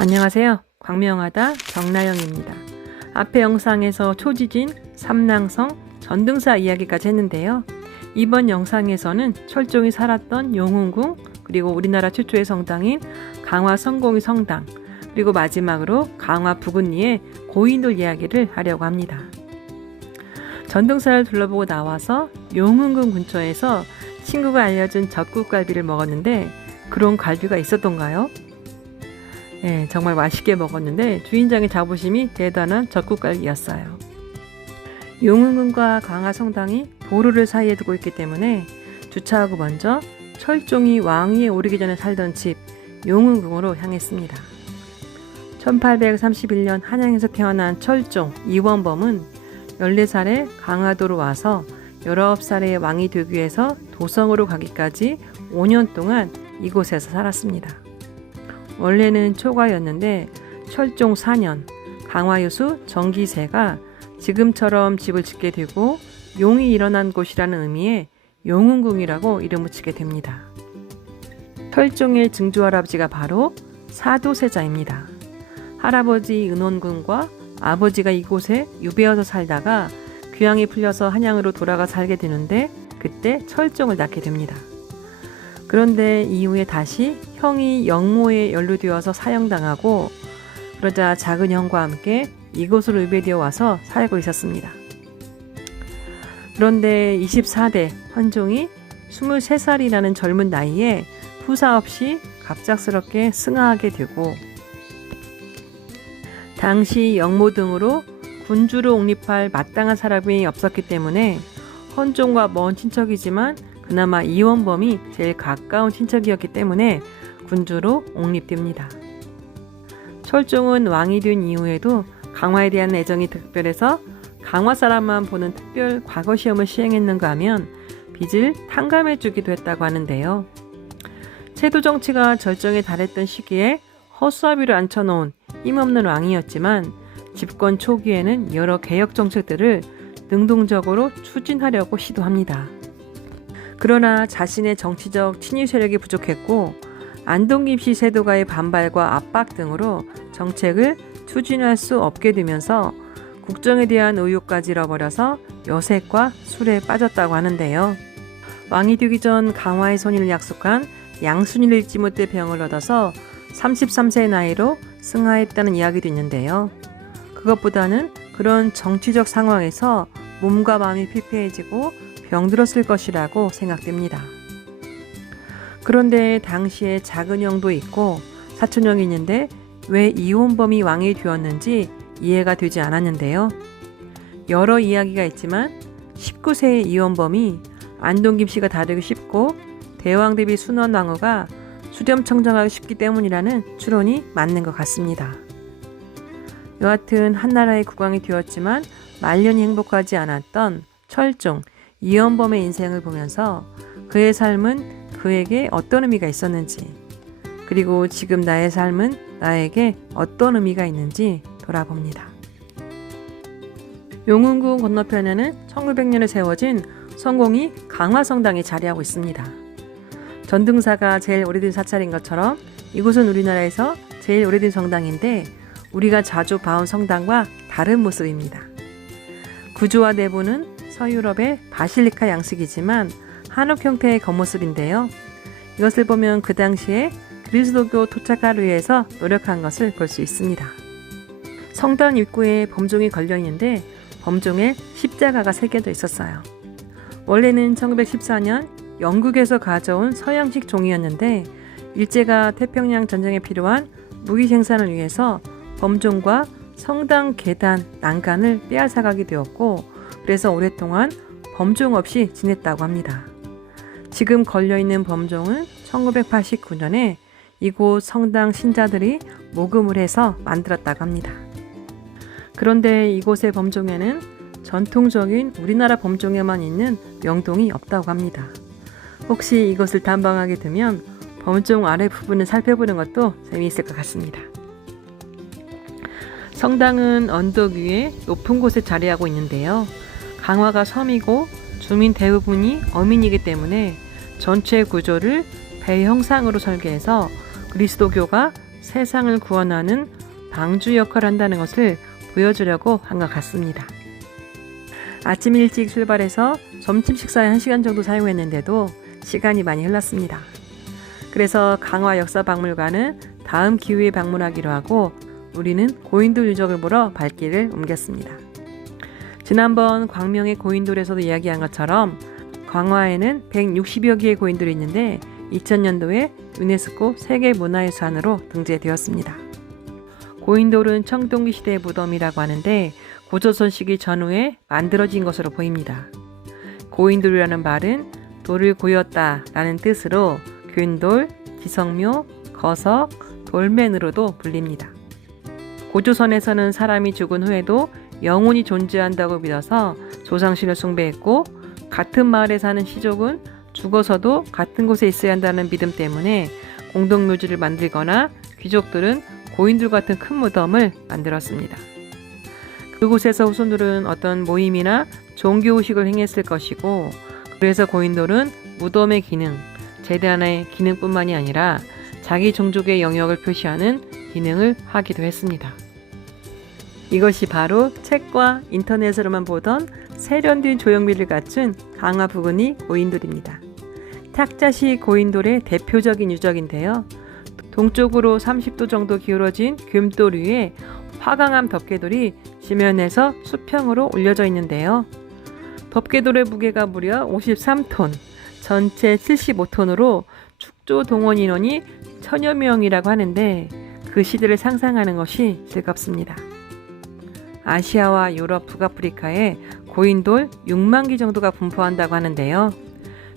안녕하세요. 광명하다 정나영입니다. 앞의 영상에서 초지진, 삼낭성, 전등사 이야기까지 했는데요. 이번 영상에서는 철종이 살았던 용흥궁, 그리고 우리나라 최초의 성당인 강화 성공의 성당, 그리고 마지막으로 강화 부근리의 고인돌 이야기를 하려고 합니다. 전등사를 둘러보고 나와서 용흥궁 근처에서 친구가 알려준 젖국갈비를 먹었는데 그런 갈비가 있었던가요? 네, 정말 맛있게 먹었는데 주인장의 자부심이 대단한 젖국갈비였어요. 용흥궁과 강화 성당이 도로를 사이에 두고 있기 때문에 주차하고 먼저 철종이 왕위에 오르기 전에 살던 집 용흥궁으로 향했습니다. 1831년 한양에서 태어난 철종 이원범은 14살에 강화도로 와서 19살에 왕이 되기 위해서 도성으로 가기까지 5년 동안 이곳에서 살았습니다. 원래는 초가였는데 철종 4년 강화유수 정기세가 지금처럼 집을 짓게 되고 용이 일어난 곳이라는 의미의 용흥궁이라고 이름을 짓게 됩니다. 철종의 증조할아버지가 바로 사도세자입니다. 할아버지 은원군과 아버지가 이곳에 유배어서 살다가 귀향이 풀려서 한양으로 돌아가 살게 되는데 그때 철종을 낳게 됩니다. 그런데 이후에 다시 형이 영모에 연루되어서 사형당하고 그러자 작은 형과 함께 이곳으로 유배되어 와서 살고 있었습니다. 그런데 24대 헌종이 23살이라는 젊은 나이에 후사 없이 갑작스럽게 승하하게 되고 당시 영모 등으로 군주로 옹립할 마땅한 사람이 없었기 때문에 헌종과 먼 친척이지만 그나마 이원범이 제일 가까운 친척이었기 때문에 군주로 옹립됩니다. 철종은 왕이 된 이후에도 강화에 대한 애정이 특별해서 강화 사람만 보는 특별 과거 시험을 시행했는가 하면 빚을 탕감해주기도 했다고 하는데요. 세도 정치가 절정에 달했던 시기에 허수아비로 앉혀놓은 힘없는 왕이었지만 집권 초기에는 여러 개혁 정책들을 능동적으로 추진하려고 시도합니다. 그러나 자신의 정치적 친위 세력이 부족했고 안동김씨 세도가의 반발과 압박 등으로 정책을 추진할 수 없게 되면서 국정에 대한 의욕까지 잃어버려서 여색과 술에 빠졌다고 하는데요. 왕이 되기 전 강화의 손위를 약속한 양순이를 잊지 못해 병을 얻어서 33세의 나이로 승하했다는 이야기도 있는데요. 그것보다는 그런 정치적 상황에서 몸과 마음이 피폐해지고 병들었을 것이라고 생각됩니다. 그런데 당시에 작은 형도 있고 사촌형이 있는데 왜 이원범이 왕이 되었는지 이해가 되지 않았는데요. 여러 이야기가 있지만 19세의 이원범이 안동김씨가 다루기 쉽고 대왕 대비 순원왕후가 수렴청정하기 쉽기 때문이라는 추론이 맞는 것 같습니다. 여하튼 한나라의 국왕이 되었지만 말년이 행복하지 않았던 철종 이원범의 인생을 보면서 그의 삶은 그에게 어떤 의미가 있었는지 그리고 지금 나의 삶은 나에게 어떤 의미가 있는지 돌아봅니다. 용흥궁 건너편에는 1900년에 세워진 성공이 강화성당이 자리하고 있습니다. 전등사가 제일 오래된 사찰인 것처럼 이곳은 우리나라에서 제일 오래된 성당인데 우리가 자주 봐온 성당과 다른 모습입니다. 구조와 내부는 서유럽의 바실리카 양식이지만 한옥 형태의 겉모습인데요. 이것을 보면 그 당시에 그리스도교 토착화를 위해서 노력한 것을 볼 수 있습니다. 성당 입구에 범종이 걸려있는데 범종에 십자가가 새겨져 있었어요. 원래는 1914년 영국에서 가져온 서양식 종이었는데 일제가 태평양 전쟁에 필요한 무기 생산을 위해서 범종과 성당 계단, 난간을 빼앗아가게 되었고 그래서 오랫동안 범종 없이 지냈다고 합니다. 지금 걸려있는 범종은 1989년에 이곳 성당 신자들이 모금을 해서 만들었다고 합니다. 그런데 이곳의 범종에는 전통적인 우리나라 범종에만 있는 명동이 없다고 합니다. 혹시 이곳을 탐방하게 되면 범종 아래 부분을 살펴보는 것도 재미있을 것 같습니다. 성당은 언덕 위에 높은 곳에 자리하고 있는데요. 강화가 섬이고 주민 대부분이 어민이기 때문에 전체 구조를 배 형상으로 설계해서 그리스도교가 세상을 구원하는 방주 역할을 한다는 것을 보여주려고 한 것 같습니다. 아침 일찍 출발해서 점심 식사에 1시간 정도 사용했는데도 시간이 많이 흘렀습니다. 그래서 강화 역사박물관은 다음 기회에 방문하기로 하고 우리는 고인돌 유적을 보러 발길을 옮겼습니다. 지난번 광명의 고인돌에서도 이야기한 것처럼 강화에는 160여 개의 고인돌이 있는데 2000년도에 유네스코 세계문화유산으로 등재되었습니다. 고인돌은 청동기 시대의 무덤이라고 하는데 고조선 시기 전후에 만들어진 것으로 보입니다. 고인돌이라는 말은 돌을 고였다 라는 뜻으로 균돌, 지성묘, 거석, 돌멘으로도 불립니다. 고조선에서는 사람이 죽은 후에도 영혼이 존재한다고 믿어서 조상신을 숭배했고 같은 마을에 사는 시족은 죽어서도 같은 곳에 있어야 한다는 믿음 때문에 공동묘지를 만들거나 귀족들은 고인돌 같은 큰 무덤을 만들었습니다. 그곳에서 후손들은 어떤 모임이나 종교의식을 행했을 것이고 그래서 고인돌은 무덤의 기능, 제단의 기능뿐만이 아니라 자기 종족의 영역을 표시하는 기능을 하기도 했습니다. 이것이 바로 책과 인터넷으로만 보던 세련된 조형미를 갖춘 강화 부근이 고인돌입니다. 탁자시 고인돌의 대표적인 유적인데요. 동쪽으로 30도 정도 기울어진 굼돌 위에 화강암 덮개돌이 지면에서 수평으로 올려져 있는데요. 덮개돌의 무게가 무려 53톤, 전체 75톤으로 축조 동원 인원이 1000여 명이라고 하는데 그 시대를 상상하는 것이 즐겁습니다. 아시아와 유럽, 북아프리카에 고인돌 6만 기 정도가 분포한다고 하는데요.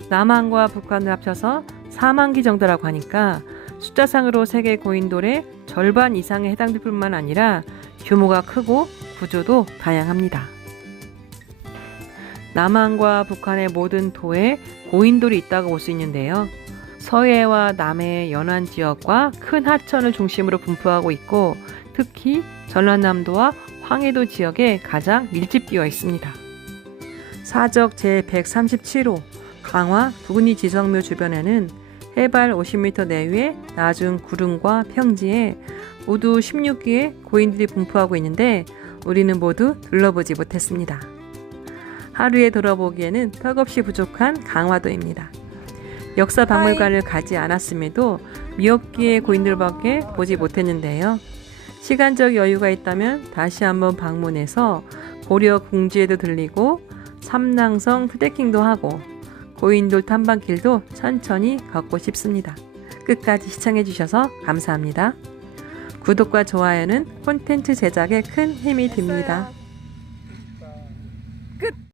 남한과 북한을 합쳐서 4만 기 정도라고 하니까 숫자상으로 세계 고인돌의 절반 이상에 해당될 뿐만 아니라 규모가 크고 구조도 다양합니다. 남한과 북한의 모든 도에 고인돌이 있다고 볼 수 있는데요. 서해와 남해의 연안 지역과 큰 하천을 중심으로 분포하고 있고 특히 전라남도와 황해도 지역에 가장 밀집되어 있습니다. 사적 제137호 강화 부근이 지성묘 주변에는 해발 50m 내외의 낮은 구름과 평지에 모두 16개의 고인들이 분포하고 있는데 우리는 모두 둘러보지 못했습니다. 하루에 돌아보기에는 턱없이 부족한 강화도입니다. 역사박물관을 가지 않았음에도 몇 개의 고인들밖에 보지 못했는데요. 시간적 여유가 있다면 다시 한번 방문해서 고려 궁지에도 들리고 삼낭성 트레킹도 하고 고인돌 탐방길도 천천히 걷고 싶습니다. 끝까지 시청해주셔서 감사합니다. 구독과 좋아요는 콘텐츠 제작에 큰 힘이 됩니다.